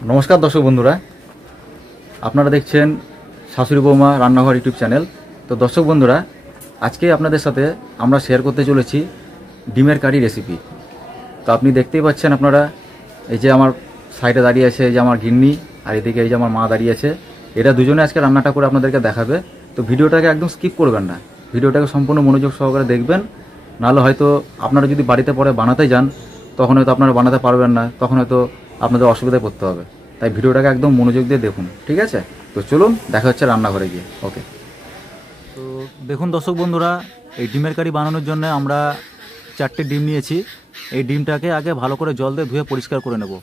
नमस्कार दर्शक बंधुरा आपनारा देखছেন শাশুড়ি বৌমা রান্নাঘর ইউটিউব চ্যানেল। তো দর্শক বন্ধুরা আজকে আপনাদের সাথে আমরা শেয়ার করতে চলেছি ডিমের কারি রেসিপি। তো আপনি দেখতেই পাচ্ছেন, আপনারা এই যে আমার সাইডে দাঁড়িয়ে আছে এই যে আমার গিন্নি, আর এদিকে এই যে আমার মা দাঁড়িয়ে আছে। এরা দুজনে আজকে রান্নাটা করে আপনাদেরকে দেখাবে। তো ভিডিওটাকে একদম স্কিপ করবেন না, ভিডিওটাকে সম্পূর্ণ মনোযোগ সহকারে দেখবেন। নাহলে হয়তো আপনারা যদি বাড়িতে পরে বানাতে যান তখন হয়তো আপনারা বানাতে পারবেন না, তখন হয়তো আপনাদের অসুবিধায় পড়তে হবে। তাই ভিডিওটাকে একদম মনোযোগ দিয়ে দেখুন, ঠিক আছে? তো চলুন দেখা হচ্ছে রান্নাঘরে গিয়ে। ওকে। তো দেখুন দর্শক বন্ধুরা, এই ডিমের কারি বানানোর জন্য আমরা 4টে ডিম নিয়েছি। এই ডিমটাকে আগে ভালো করে জল দিয়ে ধুয়ে পরিষ্কার করে নেব।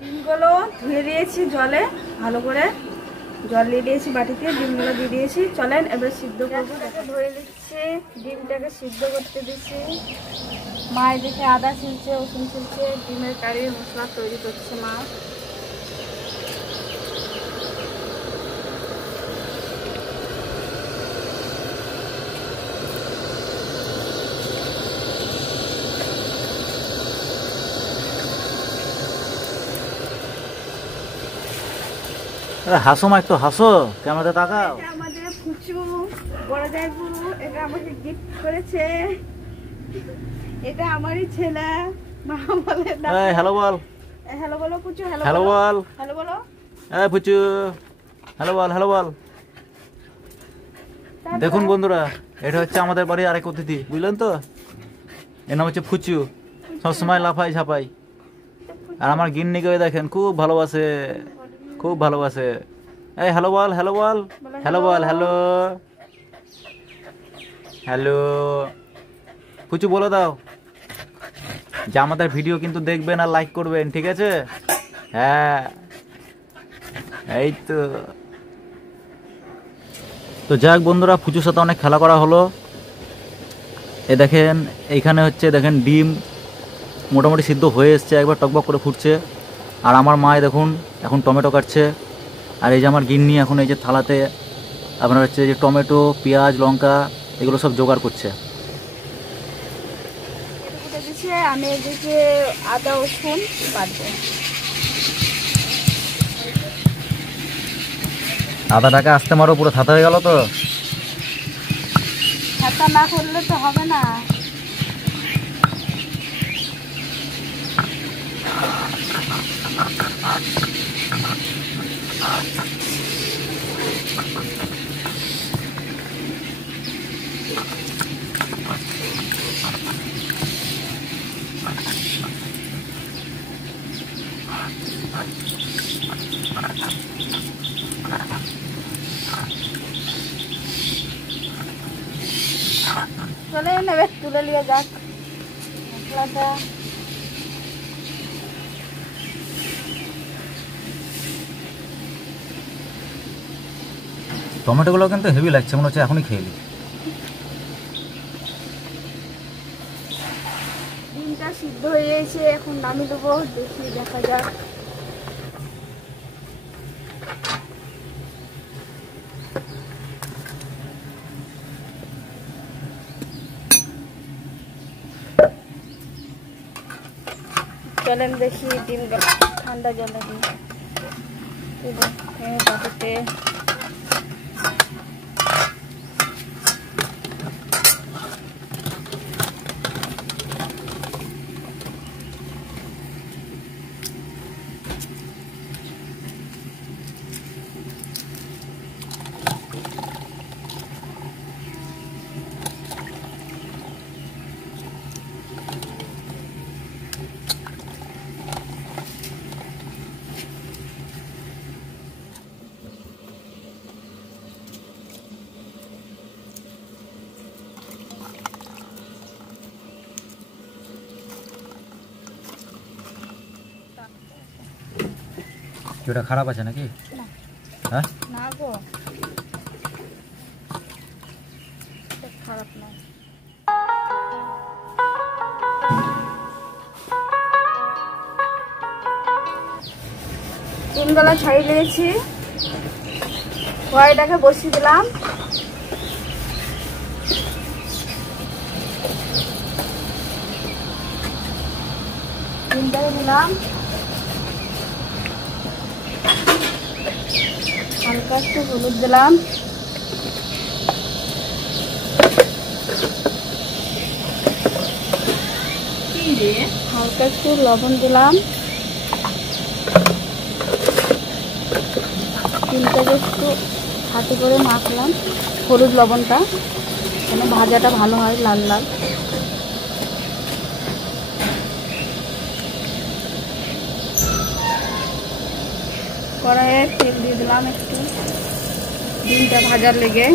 ডিমগুলো ধুয়ে দিয়েছি জলে, ভালো করে জল দিয়ে দিয়েছি বাটিতে, ডিমগুলো দিয়ে দিয়েছি। চলেন এবার সিদ্ধ করবো। ধুয়ে দিচ্ছি, ডিমটাকে সিদ্ধ করতে দিচ্ছি। মা এদিকে আদা ছিলছে, রসুন ছিলছে, ডিমের কারির মশলা তৈরি করছে মা। হাসো মা, একটু হাসো, ক্যামেরাতে তাকাও। এটা আমাদের ফুচু বড় জায়গু, এটা আমাকে গিফট করেছে। এটা আমারই ছেলে। মা বলে হ্যালো বল, হ্যালো বলো ফুচু, হ্যালো বল, হ্যালো বলো। এই ফুচু, হ্যালো বল, হ্যালো বল। দেখুন বন্ধুরা, এটা হচ্ছে আমাদের বাড়ির আরেক অতিথি, বুঝলেন তো? এর নাম হচ্ছে ফুচু। সবসময় লাফাই ঝাপাই। আর আমার গিন্নিকে দেখেন, খুব ভালোবাসে, খুব ভালোবাসে। এই হ্যালো বল, হ্যালো বল, হ্যালো বল, হ্যালো হ্যালো। ফুচু বলে দাও যে আমাদের ভিডিও কিন্তু দেখবেন আর লাইক করবেন, ঠিক আছে? হ্যাঁ, এই তো। তো যাক বন্ধুরা, ফুচুর সাথে অনেক খেলা করা হলো। এ দেখেন, এইখানে হচ্ছে দেখেন ডিম মোটামুটি সিদ্ধ হয়ে এসছে, একবার টকবক করে ফুটছে। আর আমার মা দেখুন এখন টমেটো কাটছে। আর এই যে আমার গিন্নি এখন এই যে থালাতে আপনার হচ্ছে যে টমেটো, পেঁয়াজ, লঙ্কা এগুলো সব জোগাড় করছে। আমি এদিকে আদা রসুন বাটবো। আদাটাকে আস্তে মারো, পুরো থাতা হয়ে গেল তো। ছাতা না করলে তো হবে না। চলে নেবে, তুলে নিয়ে যাক মশলাটা। টমেটোগুলো কিন্তু হেভি লাগছে, মনে হচ্ছে এখনই খেয়ে নিই। ডিমটা সিদ্ধ হয়ে গেছে, এখন নামিয়ে দেবো, দেখি দেখা যাক। চলেন দেখি ডিমটা ঠান্ডা জলে দিই বাটিতে। কি ওটা খারাপ আছে নাকি? না হ্যাঁ না গো, এটা খারাপ না। ডিমগুলো ছাড়িয়ে নিয়েছি, কড়াইটাকে বসিয়ে দিলাম। ডিমটাকে দিলাম, হালকা একটু হলুদ দিলাম, হালকা একটু লবণ দিলাম, ডিমটাকে একটু হাতে করে মাখলাম, হলুদ লবণটা যেন ভাজাটা ভালো হয়, লাল লাল। কড়াইয়ে তেল দিয়ে দিলাম একটু, ডিমটা ভাজার লেগে।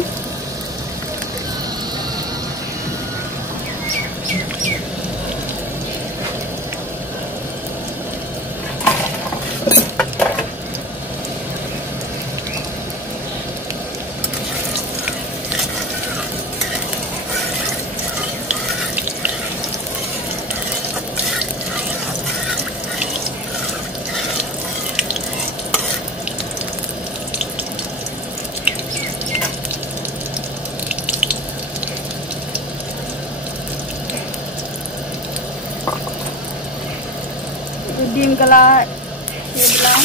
ডিমগুলা দিয়ে দিলাম,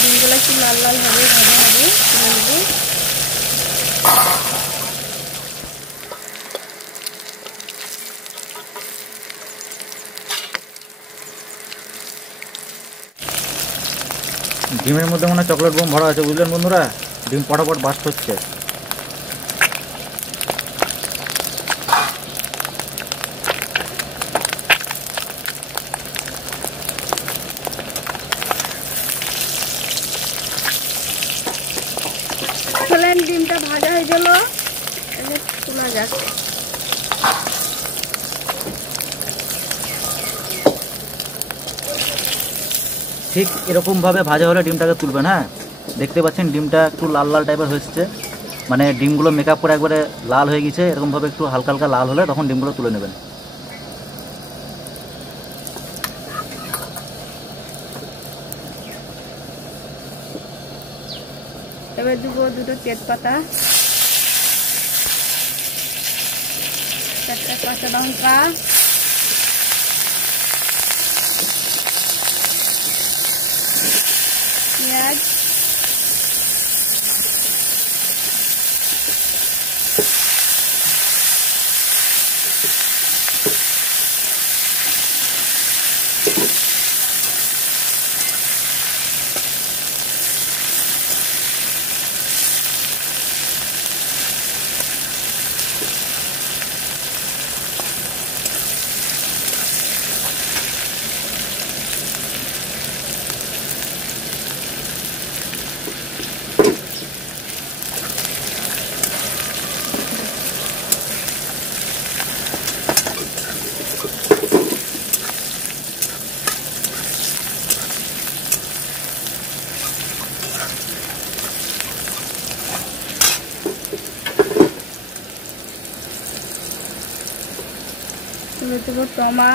ডিমগুলো একটু লাল লাল হবে, ভাজা হবে, তুলে নেবো। ডিমের মধ্যে মনে হয় চকলেট বোম ভরা আছে, বুঝলেন বন্ধুরা? ডিম পটাপট বাস্ট হচ্ছে। ডিমটা ভাজা হয়ে গেল, এবার তোলা যাক। ঠিক এরকমভাবে ভাজা হলে ডিমটাকে তুলবেন। হ্যাঁ, দেখতে পাচ্ছেন ডিমটা একটু লাল লাল টাইপের হয়েছে, মানে ডিমগুলো মেকআপ করে একবারে লাল হয়ে গেছে। এরকমভাবে একটু হালকা হালকা লাল হলে তখন ডিমগুলো তুলে নেবেন। এবার দেবো দুটো তেজপাতা, চারটা কাঁচা লঙ্কা, পেঁয়াজ, দেবো টমা,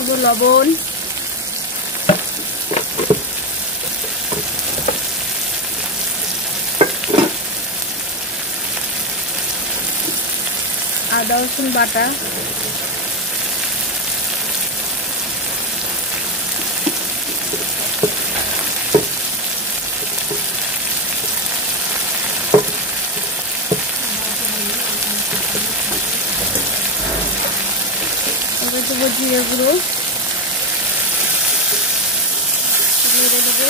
দেবো লবণ, আদা রসুন বাটা, দেবো জিরে গুঁড়ো, নেড়ে দেবো।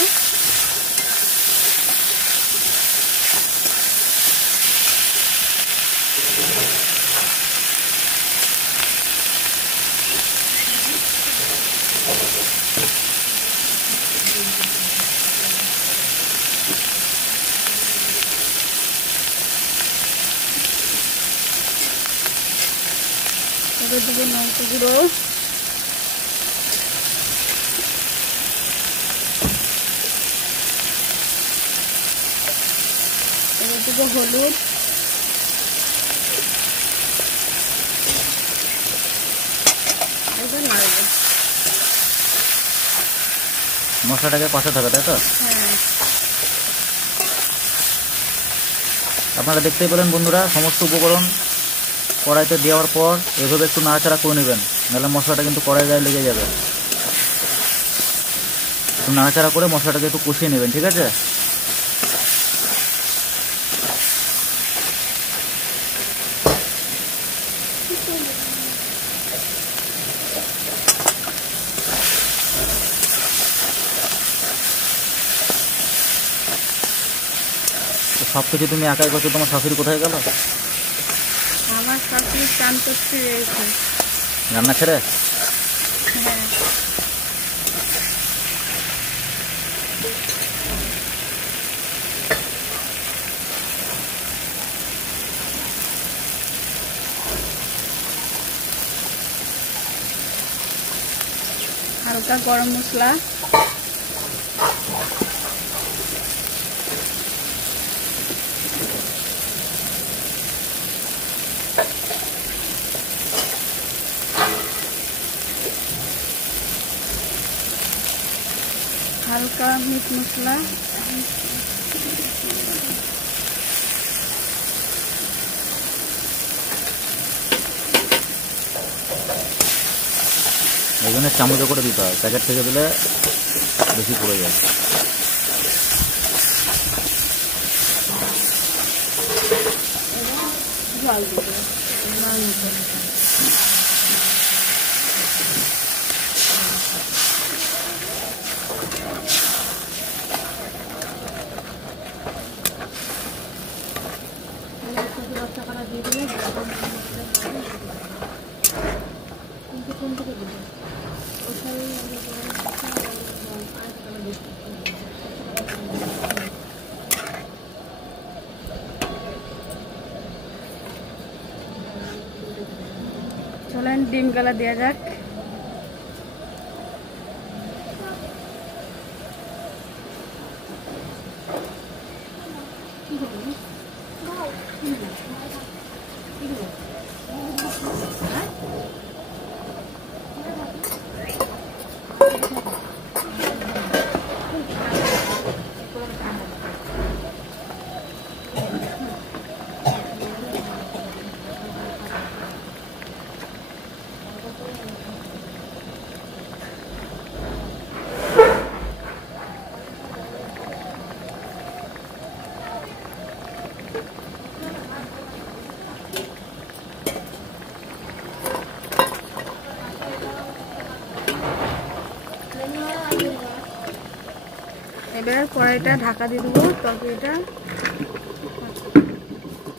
এবার দেবো লঙ্কা গুঁড়ো, এবার দেবো হলুদ, এবার নাড়বো। মশলাটাকে কষাতে হবে, তাই তো? হ্যাঁ, আপনারা দেখতেই পেলেন বন্ধুরা, সমস্ত উপকরণ কড়াইতে দেওয়ার পর এভাবে একটু নাড়াচাড়া করে নেবেন, নাহলে মশলাটা কিন্তু কড়াই গায়ে লেগে যাবে। একটু নাড়াচাড়া করে মশলাটাকে একটু কষিয়ে নেবেন, ঠিক আছে? সব কিছু তুমি একাই করছো, তোমার শাশুড়ি কোথায় গেল? আমার শাশুড়ি চান করতে রয়েছে। রান্না ছেড়ে? হ্যাঁ, হালকা গরম মশলা, হালকা মিট মশলা, এই জন্য চামচে করে দিতে হয়, প্যাকেট থেকে দিলে বেশি পড়ে যায়। জল দেবো, জল দেবো। চলেন ডিম গালা দেওয়া যাক। এবার কড়াইটা ঢাকা দিয়ে দেবো, তরকারিটা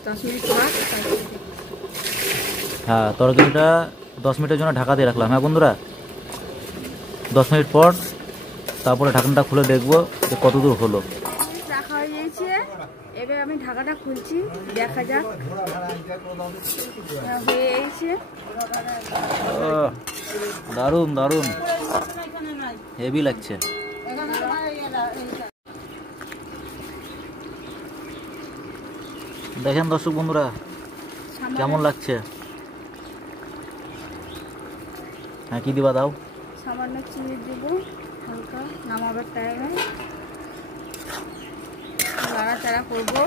10 মিনিট পর। হ্যাঁ, তরকারিটা 10 মিনিটের জন্য ঢাকা দিয়ে রাখলাম। হ্যাঁ বন্ধুরা, 10 মিনিট পর তারপরে ঢাকনাটা খুলে দেখবো যে কত দূর হলো। রাখা হয়ে গিয়েছে, এবার আমি ঢাকাটা খুলছি, দেখা যাক। হয়ে গেছে, দারুণ দারুণ, হেভি লাগছে। দেখেন দর্শক বন্ধুরা কেমন লাগছে। হ্যাঁ, কি দিবা দাও? সামান্য চিনি দেবো হালকা, নামাবার টাইমে নাড়াচাড়া করবো।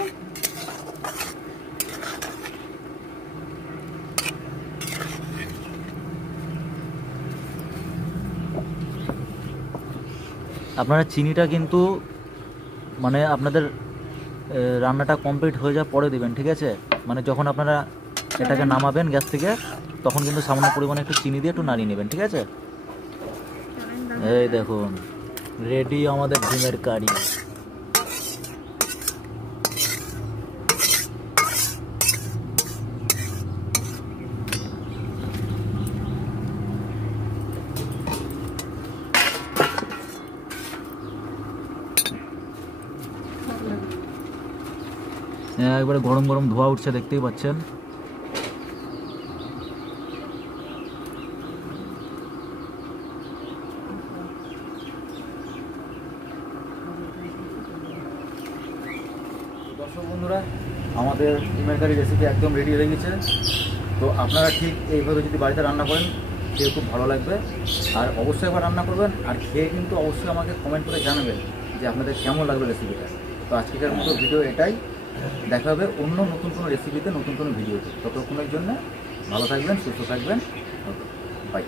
আপনারা চিনিটা কিন্তু মানে আপনাদের রান্নাটা কমপ্লিট হয়ে যাওয়ার পরে দিবেন, ঠিক আছে? মানে যখন আপনারা এটাকে নামাবেন গ্যাস থেকে, তখন কিন্তু সামান্য পরিমাণে একটু চিনি দিয়ে একটু নাড়িয়ে নেবেন, ঠিক আছে? এই দেখুন রেডি আমাদের ডিমের কারি। একবারে গরম গরম ধোয়া উঠছে, দেখতেই পাচ্ছেন। দর্শক বন্ধুরা, আমাদের ডিমের কারি রেসিপি একদম রেডি হয়ে গেছে। তো আপনারা ঠিক এইভাবে যদি বাড়িতে রান্না করেন খেয়ে খুব ভালো লাগবে। আর অবশ্যই একবার রান্না করবেন, আর খেয়ে কিন্তু অবশ্যই আমাকে কমেন্ট করে জানাবেন যে আপনাদের কেমন লাগলো রেসিপিটা। তো আজকের মতো ভিডিও এটাই, দেখা হবে অন্য নতুন কোনো রেসিপিতে, নতুন কোনো ভিডিওতে। ততক্ষণের জন্য ভালো থাকবেন, সুস্থ থাকবেন, বাই।